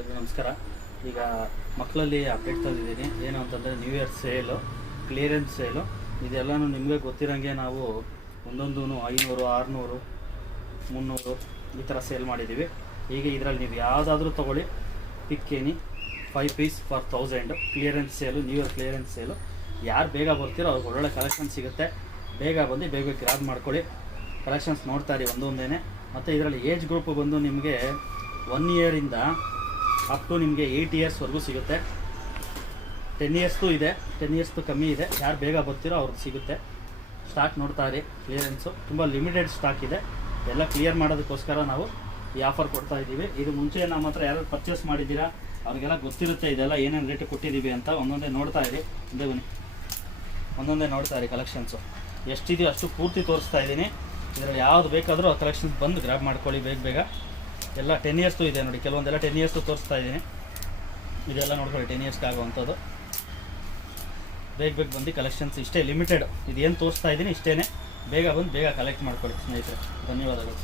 ಎಲ್ಲರಿಗೂ ನಮಸ್ಕಾರ. ಈಗ ಮಕ್ಕಳಲ್ಲಿ ಅಪ್ಡೇಟ್ ತಂದಿದ್ದೀನಿ. ಏನು ಅಂತಂದರೆ new year sale, clearance sale, ಇದೆಲ್ಲನೂ ನಿಮಗೆ ಗೊತ್ತಿರೋಂಗೆ ನಾವು ಒಂದೊಂದು 500, 600, 300 ಈ ಥರ ಸೇಲ್ ಮಾಡಿದ್ದೀವಿ. ಈಗ ಇದರಲ್ಲಿ ನೀವು ಯಾವುದಾದ್ರೂ ತೊಗೊಳ್ಳಿ, ಪಿಕ್ any 5 piece for 1000 clearance sale, new year clearance sale. ಯಾರು ಬೇಗ ಬರ್ತೀರೋ ಅವ್ರಿಗೆ ಒಳ್ಳೊಳ್ಳೆ ಕಲೆಕ್ಷನ್ ಸಿಗುತ್ತೆ. ಬೇಗ ಬಂದು ಬೇಗ ಗ್ರಾಬ್ ಮಾಡ್ಕೊಳ್ಳಿ. ಕಲೆಕ್ಷನ್ಸ್ ನೋಡ್ತಾ ಇರಿ ಒಂದೊಂದೇ. ಮತ್ತು ಇದರಲ್ಲಿ ಏಜ್ ಗ್ರೂಪ್ ಬಂದು ನಿಮಗೆ 1 ಇಯರಿಂದ ಅಪ್ ಟು ನಿಮಗೆ 8 ಇಯರ್ಸ್ವರೆಗೂ ಸಿಗುತ್ತೆ. 10 ಇಯರ್ಸ್ದು ಇದೆ, 10 ಇಯರ್ಸ್ದು ಕಮ್ಮಿ ಇದೆ. ಯಾರು ಬೇಗ ಬರ್ತೀರೋ ಅವ್ರಿಗೆ ಸಿಗುತ್ತೆ. ಸ್ಟಾಕ್ ನೋಡ್ತಾ ಇರಿ. ಕ್ಲಿಯರೆನ್ಸು ತುಂಬ ಲಿಮಿಟೆಡ್ ಸ್ಟಾಕ್ ಇದೆ. ಎಲ್ಲ ಕ್ಲಿಯರ್ ಮಾಡೋದಕ್ಕೋಸ್ಕರ ನಾವು ಈ ಆಫರ್ ಕೊಡ್ತಾ ಇದ್ದೀವಿ. ಇದು ಮುಂಚೆ ನಮ್ಮ ಹತ್ರ ಯಾರು ಪರ್ಚೇಸ್ ಮಾಡಿದ್ದೀರಾ ಅವ್ರಿಗೆಲ್ಲ ಗೊತ್ತಿರುತ್ತೆ ಇದೆಲ್ಲ ಏನೇನು ರೇಟ್ ಕೊಟ್ಟಿದ್ದೀವಿ ಅಂತ. ಒಂದೊಂದೇ ನೋಡ್ತಾ ಇರಿ. ಮುಂದೆ ಬನ್ನಿ, ಒಂದೊಂದೇ ನೋಡ್ತಾ ಇರಿ. ಕಲೆಕ್ಷನ್ಸು ಎಷ್ಟಿದೆಯೋ ಅಷ್ಟು ಪೂರ್ತಿ ತೋರಿಸ್ತಾ ಇದ್ದೀನಿ. ಇದರಲ್ಲಿ ಯಾವುದು ಬೇಕಾದರೂ ಆ ಕಲೆಕ್ಷನ್ಸ್ ಬಂದು ಗ್ರಾಬ್ ಮಾಡ್ಕೊಳ್ಳಿ ಬೇಗ. ಎಲ್ಲ 10 ಇಯರ್ಸ್ದು ಇದೆ ನೋಡಿ, ಕೆಲವೊಂದೆಲ್ಲ 10 ಇಯರ್ಸ್ದು ತೋರಿಸ್ತಾ ಇದ್ದೀನಿ. ಇದೆಲ್ಲ ನೋಡ್ಕೊಳ್ಳಿ 10 ಇಯರ್ಸ್ಗೆ ಆಗುವಂಥದ್ದು. ಬೇಗ ಬಂದು ಕಲೆಕ್ಷನ್ಸ್ ಇಷ್ಟೇ ಲಿಮಿಟೆಡ್. ಇದೇನು ತೋರಿಸ್ತಾ ಇದ್ದೀನಿ ಇಷ್ಟೇ. ಬೇಗ ಬಂದು ಬೇಗ ಕಲೆಕ್ಟ್ ಮಾಡ್ಕೊಳ್ಳಿ ಸ್ನೇಹಿತರೆ. ಧನ್ಯವಾದಗಳು.